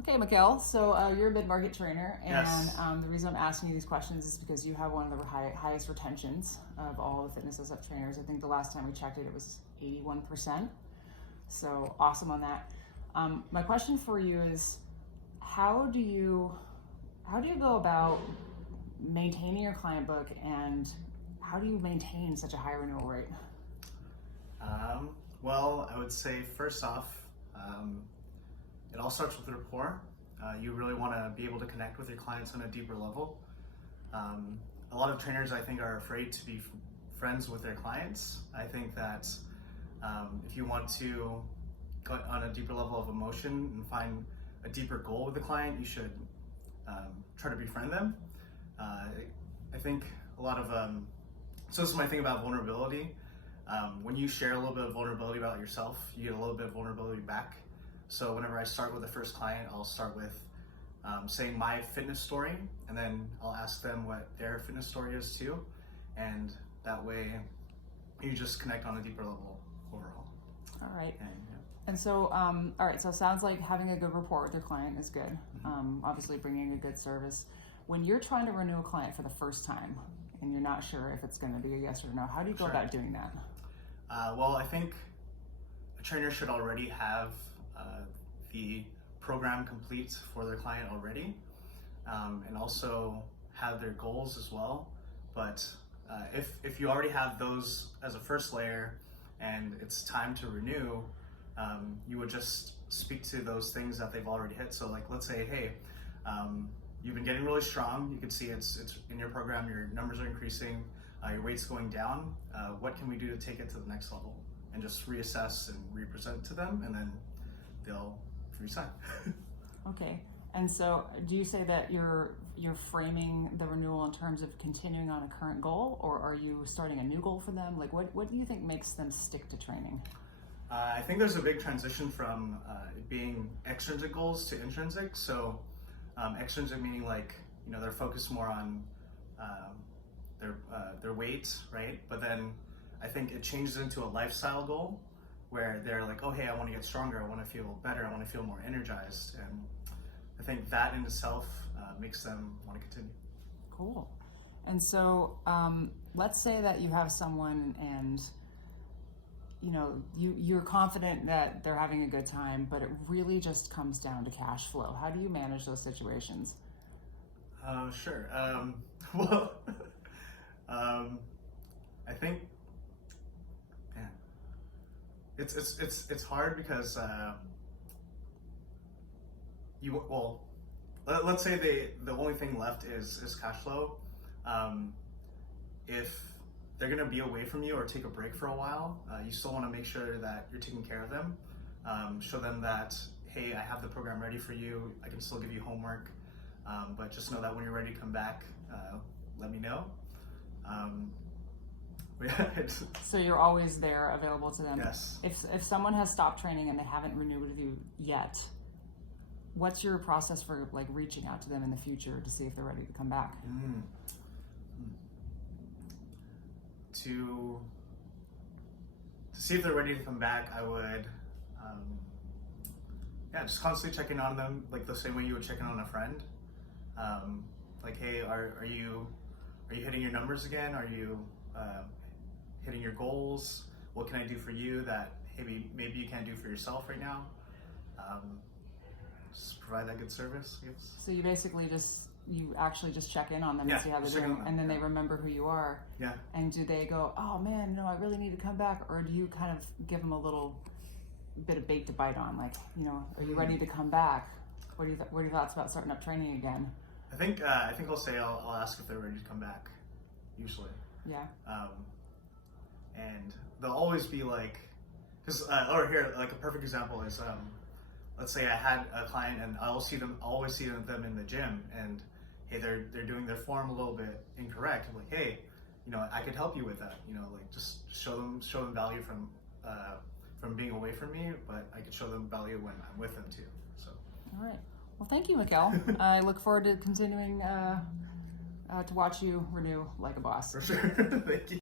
Okay, Mikel, so you're a mid-market trainer, and Yes. the reason I'm asking you these questions is because you have one of the highest retentions of all the fitness SF trainers. I think the last time we checked it, it was 81%. So awesome on that. My question for you is, how do you go about maintaining your client book, and how do you maintain such a high renewal rate? Well, I would say first off, it all starts with rapport. You really want to be able to connect with your clients on a deeper level. A lot of trainers, I think, are afraid to be friends with their clients. I think that if you want to go on a deeper level of emotion and find a deeper goal with the client, you should try to befriend them. I think a lot of, so this is my thing about vulnerability. When you share a little bit of vulnerability about yourself, you get a little bit of vulnerability back. So whenever I start with the first client, I'll start with saying my fitness story, and then I'll ask them what their fitness story is too. And that way you just connect on a deeper level overall. All right. Yeah. And so, all right, so it sounds like having a good rapport with your client is good. Obviously bringing a good service. When you're trying to renew a client for the first time and you're not sure if it's going to be a yes or no, how do you go about doing that? Well, I think a trainer should already have the program complete for their client already, and also have their goals as well. But if you already have those as a first layer and it's time to renew, you would just speak to those things that they've already hit. So like, let's say, hey, you've been getting really strong. You can see it's in your program, your numbers are increasing, your weight's going down. What can we do to take it to the next level? And just reassess and represent to them, and then they'll resign. Okay. And so do you say that you're framing the renewal in terms of continuing on a current goal, or are you starting a new goal for them? Like what do you think makes them stick to training? I think there's a big transition from it being extrinsic goals to intrinsic. So extrinsic meaning like, they're focused more on their weight, right? But then I think it changes into a lifestyle goal where they're like, oh, hey, I want to get stronger. I want to feel better. I want to feel more energized. And I think that in itself makes them want to continue. Cool. And so let's say that you have someone and you're confident that they're having a good time, but it really just comes down to cash flow. How do you manage those situations? Sure. Well, I think, man, it's hard because let's say the only thing left is cash flow. If they're gonna be away from you or take a break for a while, you still want to make sure that you're taking care of them. Show them that, hey, I have the program ready for you. I can still give you homework, but just know that when you're ready to come back, let me know. So you're always there, available to them. Yes. If someone has stopped training and they haven't renewed with you yet, what's your process for like reaching out to them in the future to see if they're ready to come back? To see if they're ready to come back, I would just constantly checking on them, like the same way you would check in on a friend. Like, hey, are you hitting your numbers again? Are you hitting your goals? What can I do for you that maybe you can't do for yourself right now? Just provide that good service, I guess. So you basically you actually just check in on them and see how they're doing, and then they remember who you are. Yeah. And do they go, oh man, no, I really need to come back? Or do you kind of give them a little bit of bait to bite on? Like, are you ready to come back? What are your thoughts about starting up training again? I think I'll say I'll ask if they're ready to come back, usually. Yeah. And they'll always be like, because here, like a perfect example is, let's say I had a client and I always see them in the gym, and hey, they're doing their form a little bit incorrect. I'm like, hey, I could help you with that. Like just show them value from being away from me, but I could show them value when I'm with them too. So. All right. Well, thank you, Mikel. I look forward to continuing to watch you renew like a boss. For sure. Thank you.